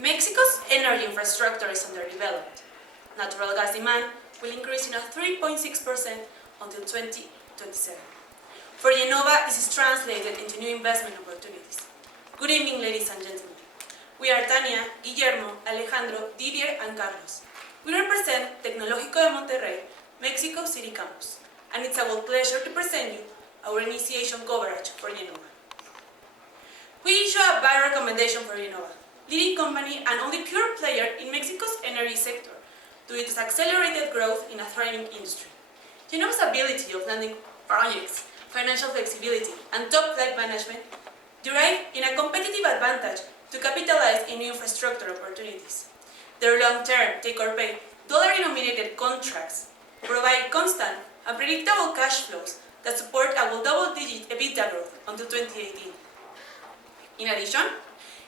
Mexico's energy infrastructure is underdeveloped. Natural gas demand will increase in a 3.6% until 2027. For Genova, this is translated into new investment opportunities. Good evening, ladies and gentlemen. We are Tania, Guillermo, Alejandro, Didier, and Carlos. We represent Tecnológico de Monterrey, Mexico City Campus, and it's our pleasure to present you our initiation coverage for Genova. We issue a buy recommendation for Genova, leading company and only pure player in Mexico's energy sector, due to its accelerated growth in a thriving industry. Genova's ability of landing projects, financial flexibility, and top-flight management derive in a competitive advantage to capitalize in new infrastructure opportunities. Their long-term, take-or-pay, dollar-denominated contracts provide constant and predictable cash flows that support our double-digit EBITDA growth until 2018. In addition,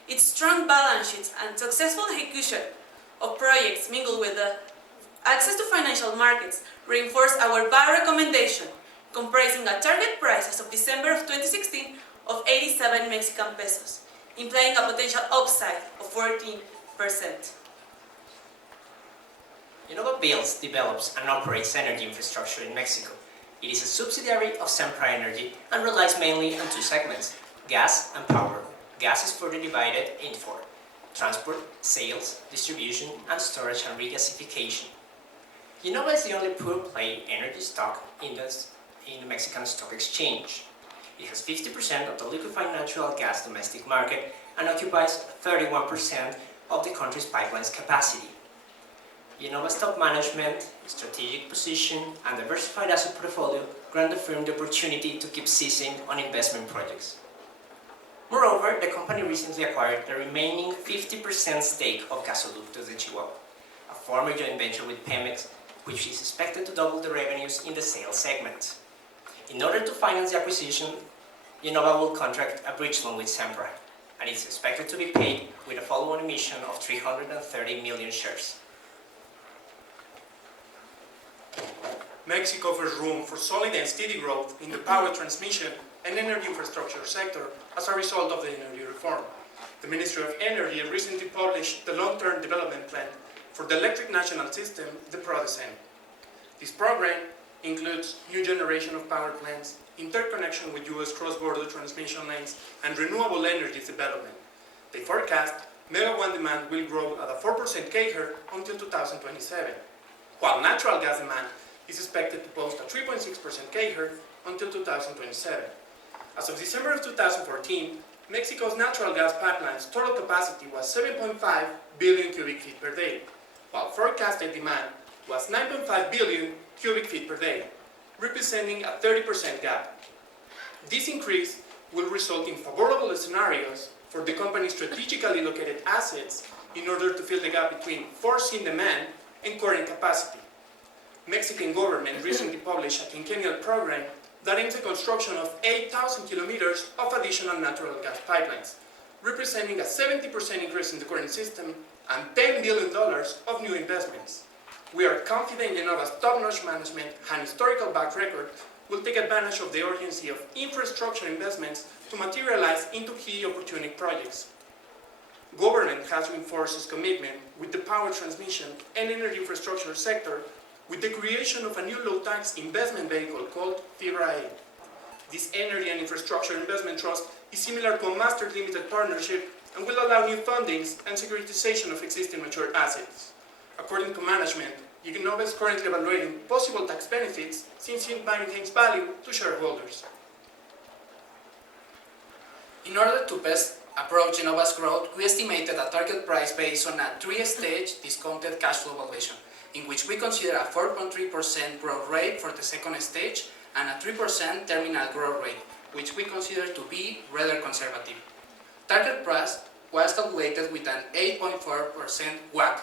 its strong balance sheets and successful execution of projects mingled with the access to financial markets reinforce our buy recommendation, comprising a target price as of December of 2016 of 87 Mexican pesos, implying a potential upside of 14%. Genova builds, develops, and operates energy infrastructure in Mexico. It is a subsidiary of Sempra Energy and relies mainly on two segments, gas and power. Gas is further divided into four: transport, sales, distribution, and storage and regasification. Genova is the only pure-play energy stock index in the Mexican Stock Exchange. It has 50% of the liquefied natural gas domestic market and occupies 31% of the country's pipelines capacity. Genova's top management, strategic position, and diversified asset portfolio grant the firm the opportunity to keep seizing on investment projects. Moreover, the company recently acquired the remaining 50% stake of Gasoductos de Chihuahua, a former joint venture with Pemex, which is expected to double the revenues in the sales segment. In order to finance the acquisition, Genova will contract a bridge loan with Sempra, and is expected to be paid with a follow-on emission of 330 million shares. Mexico offers room for solid and steady growth in the power transmission and energy infrastructure sector as a result of the energy reform. The Ministry of Energy recently published the long-term development plan for the electric national system, the Presentación. This program includes new generation of power plants, interconnection with U.S. cross-border transmission lines, and renewable energies development. They forecast megawatt demand will grow at a 4% CAGR until 2027, while natural gas demand is expected to post a 3.6% CAGR until 2027. As of December of 2014, Mexico's natural gas pipelines' total capacity was 7.5 billion cubic feet per day, while forecasted demand was 9.5 billion cubic feet per day, representing a 30% gap. This increase will result in favorable scenarios for the company's strategically located assets in order to fill the gap between foreseen demand and current capacity. Mexican government recently published a quinquennial program that aims the construction of 8,000 kilometers of additional natural gas pipelines, representing a 70% increase in the current system and $10 billion of new investments. We are confident Genova's top-notch management and historical back record will take advantage of the urgency of infrastructure investments to materialize into key opportunity projects. Government has reinforced its commitment with the power transmission and energy infrastructure sector with the creation of a new low-tax investment vehicle called FIBRA-A. This energy and infrastructure investment trust is similar to a master limited partnership and will allow new fundings and securitization of existing mature assets. According to management, Genova is currently evaluating possible tax benefits since it maintains value to shareholders. In order to best approach Genova's growth, we estimated a target price based on a three-stage discounted cash flow valuation, in which we consider a 4.3% growth rate for the second stage and a 3% terminal growth rate, which we consider to be rather conservative. Target price was calculated with an 8.4% WACC.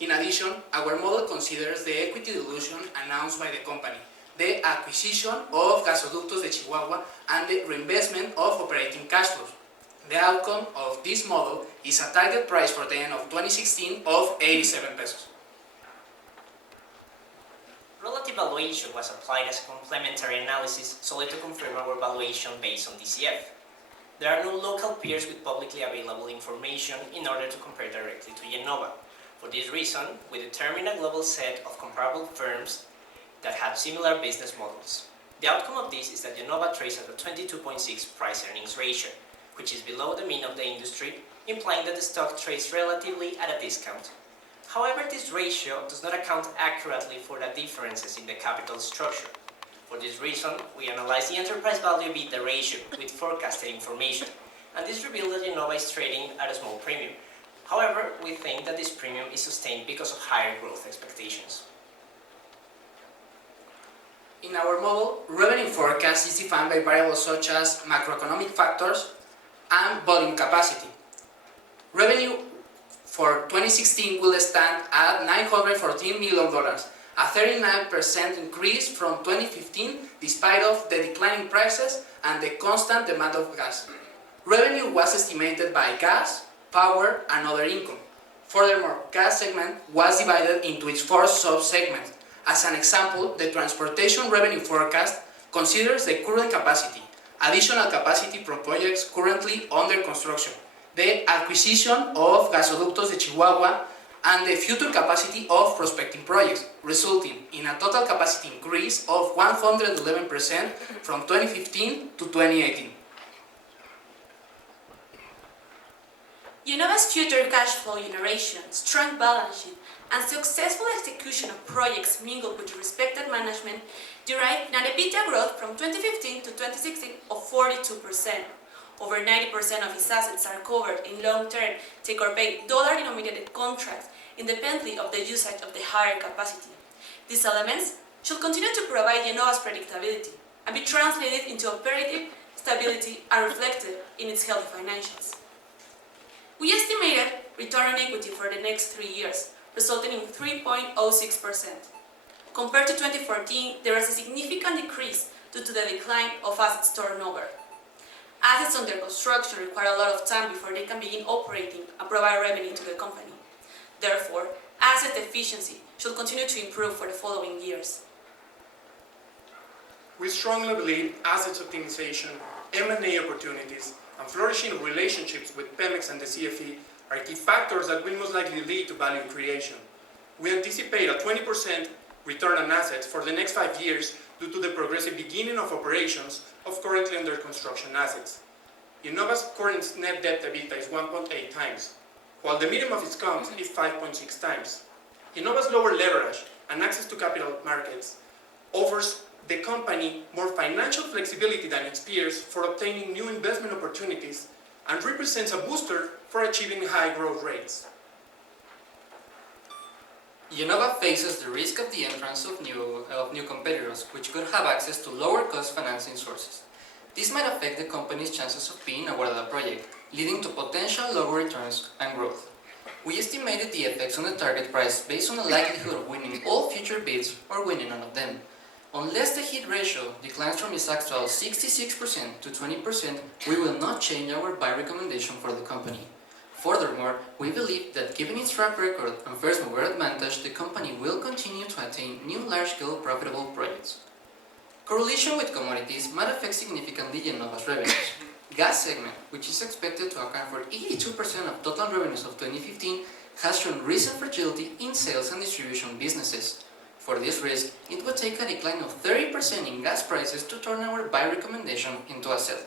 In addition, our model considers the equity dilution announced by the company, the acquisition of Gasoductos de Chihuahua, and the reinvestment of operating cash flows. The outcome of this model is a target price for the end of 2016 of 87 pesos. Relative valuation was applied as a complementary analysis solely to confirm our valuation based on DCF. There are no local peers with publicly available information in order to compare directly to Yenova. For this reason, we determined a global set of comparable firms that have similar business models. The outcome of this is that Yenova trades at a 22.6 price-earnings ratio, which is below the mean of the industry, implying that the stock trades relatively at a discount. However, this ratio does not account accurately for the differences in the capital structure. For this reason, we analyzed the enterprise value EBITDA ratio with forecasted information, and this revealed that Yenova is trading at a small premium. However, we think that this premium is sustained because of higher growth expectations. In our model, revenue forecast is defined by variables such as macroeconomic factors and volume capacity. Revenue for 2016 will stand at $914 million, a 39% increase from 2015 despite of the declining prices and the constant demand of gas. Revenue was estimated by gas, power, and other income. Furthermore, gas segment was divided into its 4 sub-segments. As an example, the transportation revenue forecast considers the current capacity, additional capacity from projects currently under construction, the acquisition of gasoductos de Chihuahua, and the future capacity of prospecting projects, resulting in a total capacity increase of 111% from 2015 to 2018. Yenova's future cash flow generation, strong balance sheet, and successful execution of projects mingled with respected management derived an EBITDA growth from 2015 to 2016 of 42%. Over 90% of its assets are covered in long-term take-or-pay dollar-denominated contracts independently of the usage of the higher capacity. These elements should continue to provide Yenova's predictability and be translated into operative stability and reflected in its healthy financials. We estimated return on equity for the next 3 years, resulting in 3.06%. Compared to 2014, there is a significant decrease due to the decline of assets turnover. Assets under construction require a lot of time before they can begin operating and provide revenue to the company. Therefore, asset efficiency should continue to improve for the following years. We strongly believe assets optimization, M&A opportunities, and flourishing relationships with Pemex and the CFE are key factors that will most likely lead to value creation. We anticipate a 20% return on assets for the next 5 years due to the progressive beginning of operations of currently under construction assets. Yenova's current net debt to EBITDA is 1.8 times, while the median of its comps is 5.6 times. Yenova's lower leverage and access to capital markets offers the company more financial flexibility than its peers for obtaining new investment opportunities and represents a booster for achieving high growth rates. Yenova faces the risk of the entrance of new competitors, which could have access to lower cost financing sources. This might affect the company's chances of being awarded a project, leading to potential lower returns and growth. We estimated the effects on the target price based on the likelihood of winning all future bids or winning none of them. Unless the hit ratio declines from its actual 66% to 20%, we will not change our buy recommendation for the company. Furthermore, we believe that given its track record and first mover advantage, the company will continue to attain new large-scale profitable projects. Correlation with commodities might affect significantly Yenova's revenues. Gas segment, which is expected to account for 82% of total revenues of 2015, has shown recent fragility in sales and distribution businesses. For this risk, it would take a decline of 30% in gas prices to turn our buy recommendation into a sell.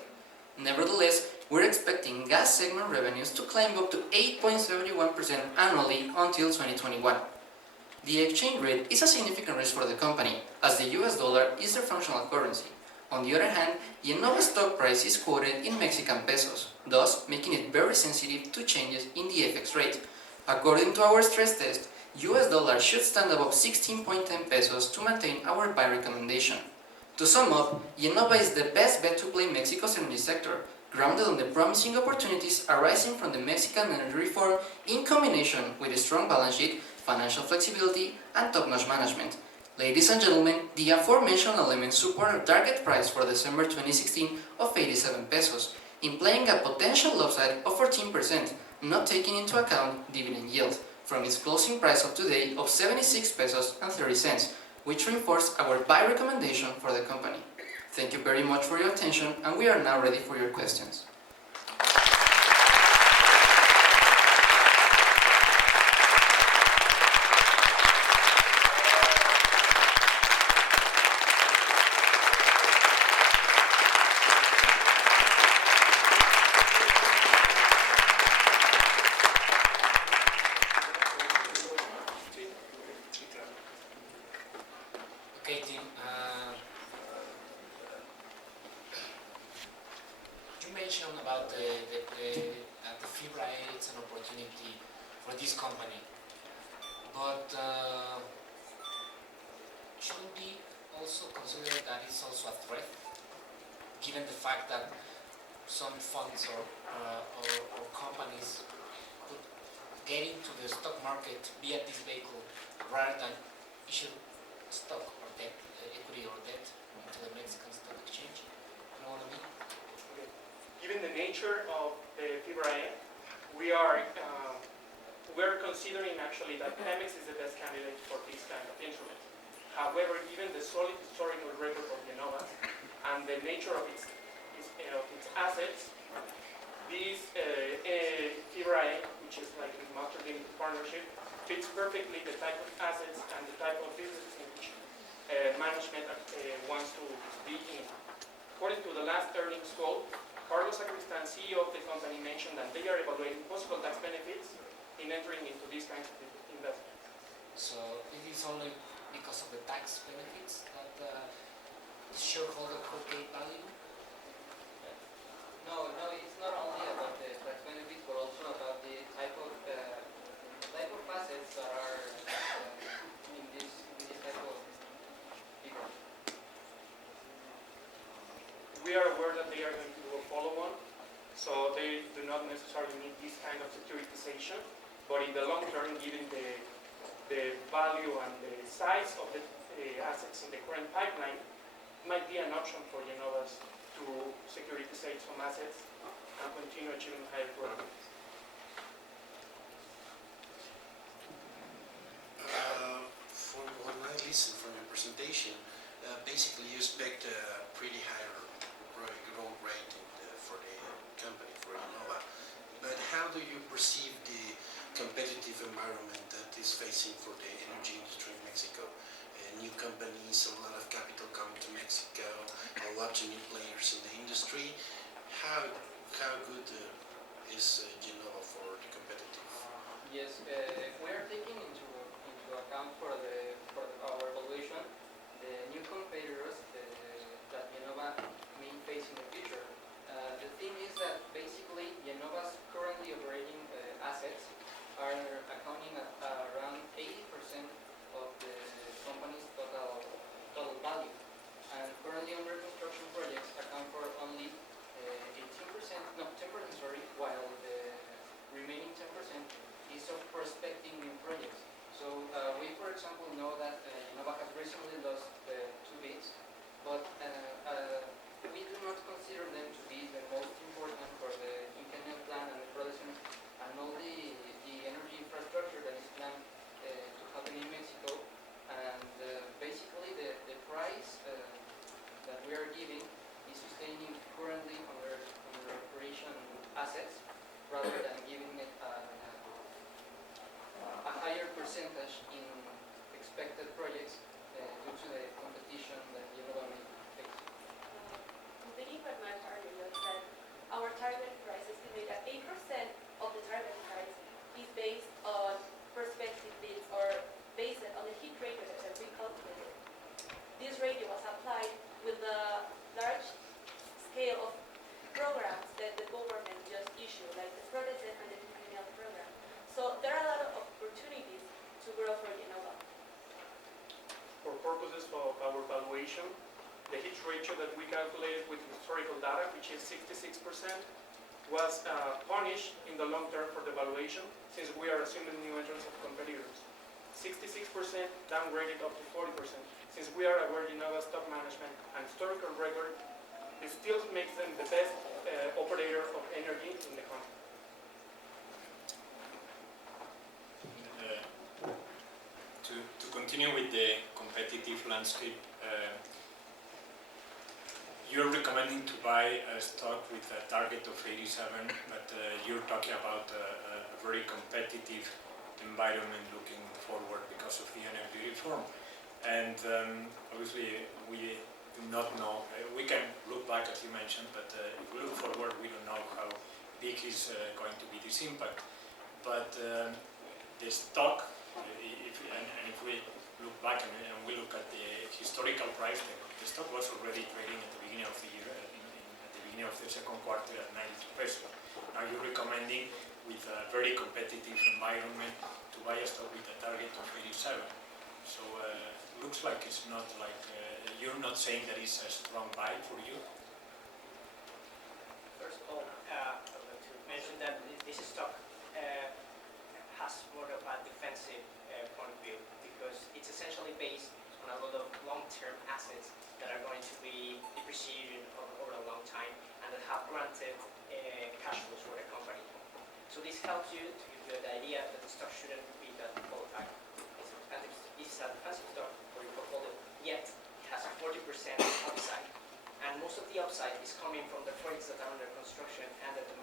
Nevertheless, we're expecting gas segment revenues to climb up to 8.71% annually until 2021. The exchange rate is a significant risk for the company, as the US dollar is their functional currency. On the other hand, Yenova's stock price is quoted in Mexican pesos, thus making it very sensitive to changes in the FX rate. According to our stress test, US dollar should stand above 16.10 pesos to maintain our buy recommendation. To sum up, Yenova is the best bet to play Mexico's energy sector, grounded on the promising opportunities arising from the Mexican energy reform in combination with a strong balance sheet, financial flexibility, and top-notch management. Ladies and gentlemen, the aforementioned elements support our target price for December 2016 of 87 pesos, implying a potential upside of 14%, not taking into account dividend yield, from its closing price of today of 76 pesos and 30 cents, which reinforced our buy recommendation for the company. Thank you very much for your attention, and we are now ready for your questions. for this company. But should we also consider that it's also a threat, given the fact that some funds or companies could get into the stock market via this vehicle rather than issue stock or debt, equity or debt into the Mexican stock exchange? You know what I mean? Okay. Given the nature of the FIBRA, we're considering actually that Pemex is the best candidate for this kind of instrument. However, given the solid historical record of Yenova and the nature of its assets, this FIBRA, which is like a master limited partnership, fits perfectly the type of assets and the type of business in which management wants to be in. According to the last earnings call, Carlos Sacristan, CEO of the company, mentioned that they are evaluating possible tax benefits in entering into these kinds of investments. So it is only because of the tax benefits that the shareholder could gain value? No, it's not only about the tax benefits, but also about the type of assets that are in this type of people. We are aware that they are going to do a follow-on, so they do not necessarily need this kind of securitization, but in the long term, given the value and the size of the assets in the current pipeline, might be an option for Yenovas to securitize some assets and continue achieving higher growth. From what I listened from your presentation, basically you expect a pretty high growth rate for the company, for Yenova. But how do you perceive the competitive environment that is facing for the energy industry in Mexico? New companies, a lot of capital coming to Mexico, a lot of new players in the industry. How good is Yenova for the competitive? Yes, we are taking into account for our evaluation the new competitors that Yenova may face in the future. The thing is that basically Yenova's currently operating assets are accounting at around 80% of the company's total value, and currently under construction projects account for only 10%, while the remaining 10% is of prospecting new projects. So we, for example, know that Yenova has recently lost two bids, but we do not consider them to be the most important for the quinquennial plan and the production and all the energy infrastructure that is planned to happen in Mexico. And basically the price that we are giving is sustaining currently under operation assets rather than giving it a higher percentage in expected projects due to the competition that Yenova may face. Completing what Matt earlier said, our target price estimate at 8% of the target price is based on prospective bids or based on the hit ratio that we calculated. This ratio was applied with the large scale of programs that the government just issued, like the Presentación and the quinquennial program. So there are a lot of opportunities to grow for Yenova. For purposes of our valuation, the hit ratio that we calculated with historical data, which is 66%, was punished in the long term for the valuation, since we are assuming new entrants of competitors. 66% downgraded up to 40%. Since we are aware Yenova's stock management and historical record, it still makes them the best operator of energy in the country. To continue with the competitive landscape, you're recommending to buy a stock with a target of 87, but you're talking about a very competitive environment looking forward because of the energy reform. And obviously we do not know, we can look back as you mentioned, but if we look forward we don't know how big is going to be this impact. But the stock, if we look back and we look at the historical price, the stock was already trading at the beginning of the year, at the beginning of the second quarter at 92 pesos. Now you're recommending with a very competitive environment to buy a stock with a target of 87. So looks like it's not like, you're not saying that it's a strong buy for you? First of all, I would like to mention that this stock has more of a defensive point of view because it's essentially based on a lot of long-term assets that are going to be depreciating over a long time and that have granted cash flows for the company. So this helps you to give you the idea that the stock shouldn't be that volatile. It's a defensive stock for your portfolio, yet it has a 40% upside. And most of the upside is coming from the projects that are under construction and that the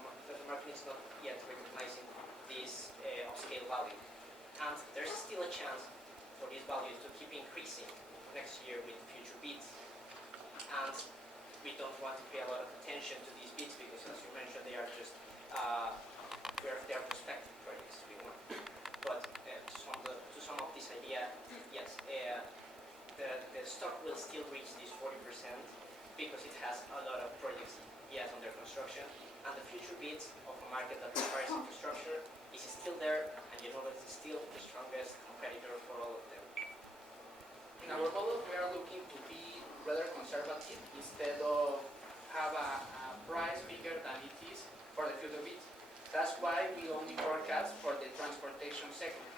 market is not yet recognizing this upscale value. And there's still a chance for these values to keep increasing next year with future bids. And we don't want to pay a lot of attention to these bids because, as you mentioned, they are just they are prospective projects we want. But to sum up this idea, yes, the stock will still reach this 40% because it has a lot of projects yes under construction, and the future bids of a market that requires infrastructure is still there, and you know that it's still the strongest competitor for all of them. In our model, we are looking to be rather conservative instead of have a price bigger than it is for the future bids. That's why we only forecast for the transportation segment.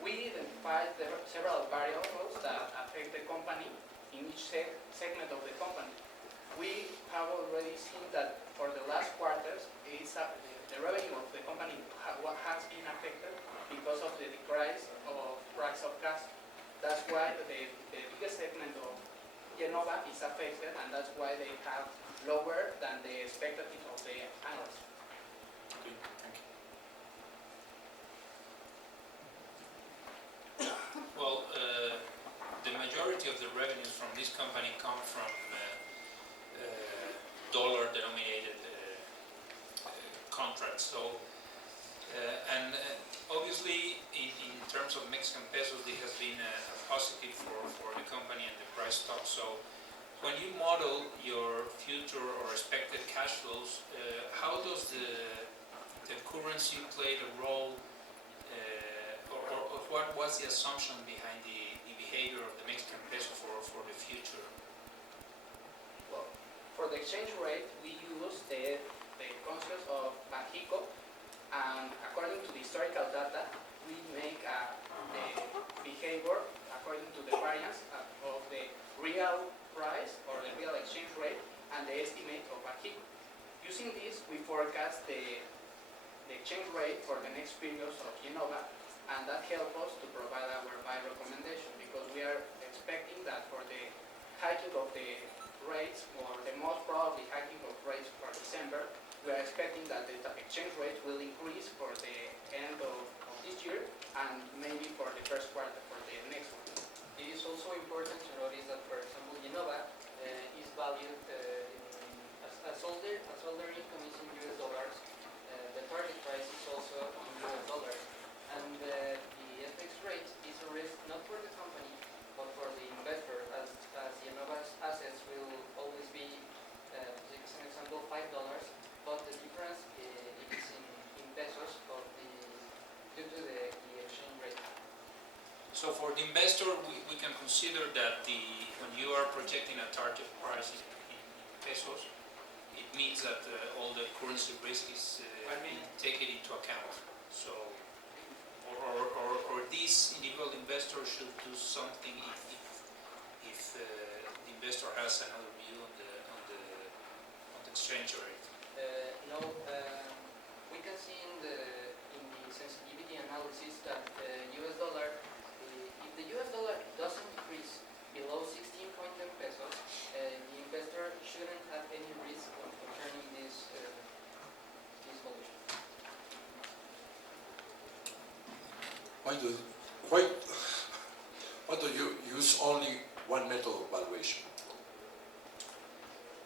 We identified several variables that affect the company in each segment of the company. We have already seen that for the last quarters, the revenue of the company has been affected because of the decrease of price of gas. That's why the biggest segment of Genova is affected, and that's why they have lower than the expectative of the analysts. Okay, thank you. Well, the majority of the revenues from this company come from dollar-denominated contracts. So, obviously, in terms of Mexican pesos, this has been a positive for the company and the price stock. So, when you model your future or expected cash flows, how does the currency play the role, or what was the assumption behind the behavior of the Mexican peso for the future? Well, for the exchange rate, we use the concept of Mexico, and according to the historical data, we make the behavior according to the variance of the real price or the real exchange rate and the estimate of Mexico. Using this, we forecast the exchange rate for the next periods of Genova, and that helps us to provide our buy recommendation because we are expecting that for the hiking of the rates, or the most probably hiking of rates for December, we are expecting that the exchange rate will increase for the end of this year and maybe for the first quarter for the next one. It is also important to notice that, for example, Genova is valued as all their income is in US dollars. The target price is also in US dollars, and the FX rate is a risk not for the company but for the investor, as Genova's assets will always be, as an example, $5, but the difference is in pesos due to the exchange rate. So for the investor, we can consider that when you are projecting a target price in pesos, it means that all the currency risk is taken into account. So, or this individual investor should do something if the investor has another view on the exchange rate. No, we can see in the sensitivity analysis that the US dollar, if the US dollar doesn't decrease below 16.10 pesos, the investor shouldn't have any risk of concerning this valuation. Why do you use only one method of valuation?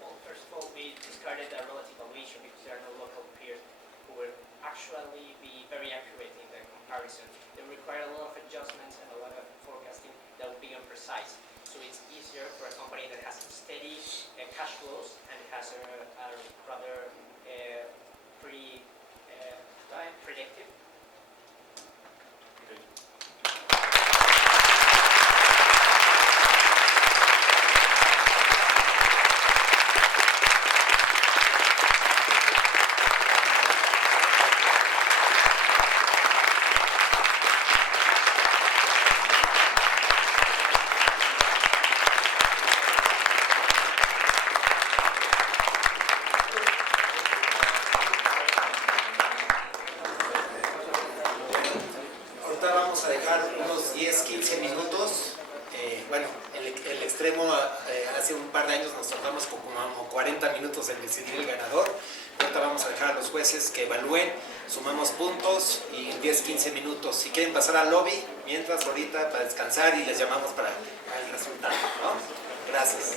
Well, first of all, we discarded a relative valuation because there are no local peers who will actually be very accurate in the comparison. They require a lot of adjustments and a lot of forecasting that will be imprecise. So it's easier for a company that has steady cash flows and has a rather pretty time predictive. Ahorita vamos a dejar unos 10-15 minutos. Bueno, el extremo hace un par de años nos tardamos como 40 minutos en decidir el ganador. Ahorita vamos a dejar a los jueces que evalúen, sumamos puntos y 10-15 minutos. Si quieren pasar al lobby, mientras ahorita para descansar y les llamamos para el resultado, ¿no? Gracias.